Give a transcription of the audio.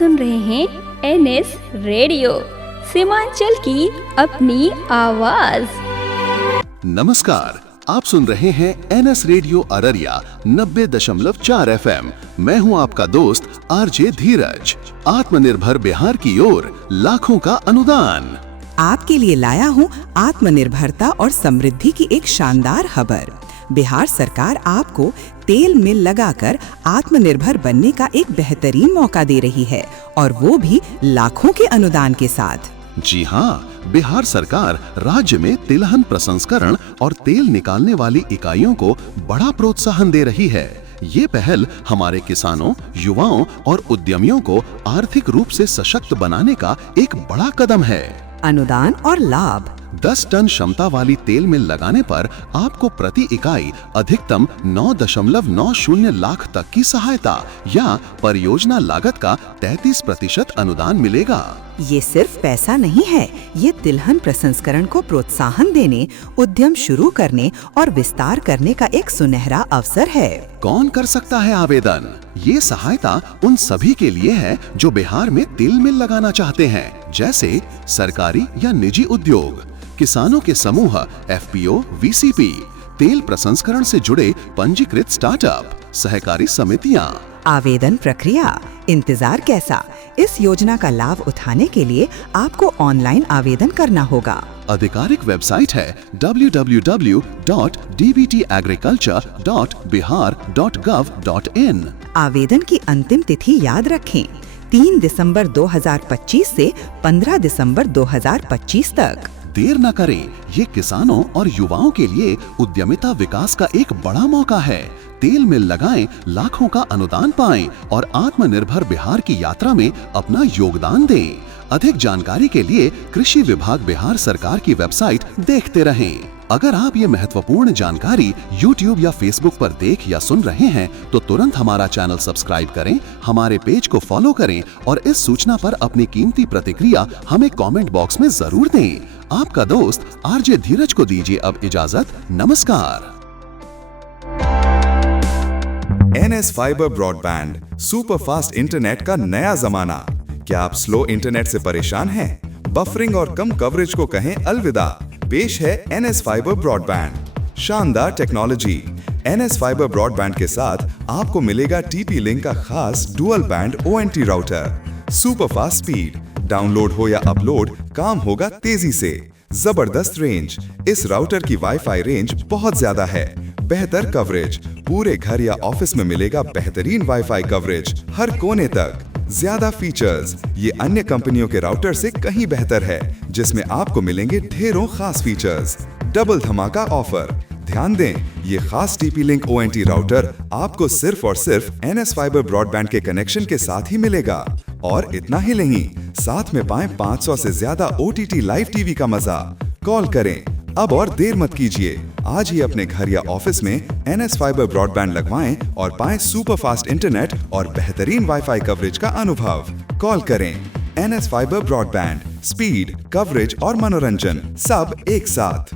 सुन रहे हैं NS radio, Seemanchal की अपनी आवाज। नमस्कार, आप सुन रहे हैं एनएस रेडियो अररिया 90.4 FM। मैं हूं आपका दोस्त आरजे धीरज। आत्मनिर्भर बिहार की ओर लाखों का अनुदान आपके लिए लाया हूं आत्मनिर्भरता और समृद्धि की एक शानदार खबर। बिहार सरकार आपको तेल मिल लगाकर आत्मनिर्भर बनने का एक बेहतरीन मौका दे रही है, और वो भी लाखों के अनुदान के साथ। जी हाँ, बिहार सरकार राज्य में तिलहन प्रसंस्करण और तेल निकालने वाली इकाइयों को बड़ा प्रोत्साहन दे रही है। ये पहल हमारे किसानों, युवाओं और उद्यमियों को आर्थिक रूप से सशक्त बनाने का एक बड़ा कदम है। अनुदान और लाभ: 10 टन क्षमता वाली तेल मिल लगाने पर आपको प्रति इकाई अधिकतम 9.90 लाख तक की सहायता या परियोजना लागत का 33% अनुदान मिलेगा। ये सिर्फ पैसा नहीं है, ये तिलहन प्रसंस्करण को प्रोत्साहन देने, उद्यम शुरू करने और विस्तार करने का एक सुनहरा अवसर है। कौन कर सकता है आवेदन? ये सहायता उन सभी के लिए है जो बिहार में तेल मिल लगाना चाहते हैं, जैसे सरकारी या निजी उद्योग, किसानों के समूह एफपीओ, वीसीपी, तेल प्रसंस्करण से जुड़े पंजीकृत स्टार्टअप, सहकारी समितियां। आवेदन प्रक्रिया: इंतजार कैसा? इस योजना का लाभ उठाने के लिए आपको ऑनलाइन आवेदन करना होगा। आधिकारिक वेबसाइट है www.dbtagriculture.bihar.gov.in। आवेदन की अंतिम तिथि याद रखें, 3 दिसंबर 2025 से 15 दिसंबर 2025 तक। देर न करें, ये किसानों और युवाओं के लिए उद्यमिता विकास का एक बड़ा मौका है। तेल मिल लगाएं, लाखों का अनुदान पाएं और आत्मनिर्भर बिहार की यात्रा में अपना योगदान दें। अधिक जानकारी के लिए कृषि विभाग बिहार सरकार की वेबसाइट देखते रहें। अगर आप ये महत्वपूर्ण जानकारी YouTube या Facebook पर देख या सुन रहे हैं तो तुरंत हमारा चैनल सब्सक्राइब करें, हमारे पेज को फॉलो करें और इस सूचना पर अपनी कीमती प्रतिक्रिया हमें कमेंट बॉक्स में जरूर दें। आपका दोस्त आरजे धीरज को दीजिए अब इजाजत। नमस्कार। NS fibre broadband, super fast internet का नया जमाना। क्या आप स्लो इंटरनेट से परेशान हैं? बफरिंग और कम कवरेज को कहें अलविदा। पेश है एनएस फाइबर ब्रॉडबैंड। शानदार टेक्नोलॉजी। एनएस फाइबर ब्रॉडबैंड के साथ आपको मिलेगा टीपी लिंक का खास dual band ONT router. Super fast speed, download हो या अपलोड, काम होगा तेजी से। जबरदस्त रेंज, इस राउटर की वाईफाई रेंज बहुत ज्यादा है। बेहतर कवरेज, पूरे घर या ऑफिस में मिलेगा बेहतरीन वाईफाई कवरेज हर कोने तक। ज्यादा फीचर्स, ये अन्य कंपनियों के राउटर से कहीं बेहतर है, जिसमें आपको मिलेंगे ढेरों खास फीचर्स। डबल धमाका ऑफर। ध्यान दें, ये खास टीपी लिंक ओएनटी राउटर आपको सिर्फ और सिर्फ एनएस फाइबर ब्रॉडबैंड के कनेक्शन के साथ ही मिलेगा। और इतना ही नहीं, साथ में पाएं 500 से ज्यादा ओटीटी लाइव टीवी का मजा। कॉल करें अब और देर मत कीजिए, आज ही अपने घर या ऑफिस में एनएस फाइबर ब्रॉडबैंड लगवाएं और पाएं सुपर फास्ट इंटरनेट और बेहतरीन वाईफाई कवरेज का अनुभव। कॉल करें। NS fibre broadband, speed, coverage और मनोरंजन सब एक साथ।